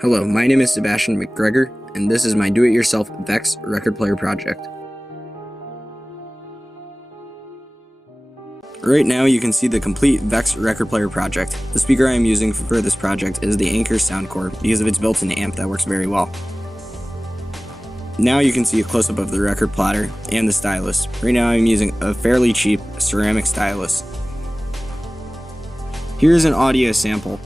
Hello, my name is Sebastian McGregor, and this is my do-it-yourself VEX Record Player project. Right now you can see the complete VEX Record Player project. The speaker I am using for this project is the Anchor Soundcore because of its built-in amp that works very well. Now you can see a close-up of the record platter and the stylus. Right now I'm using a fairly cheap ceramic stylus. Here is an audio sample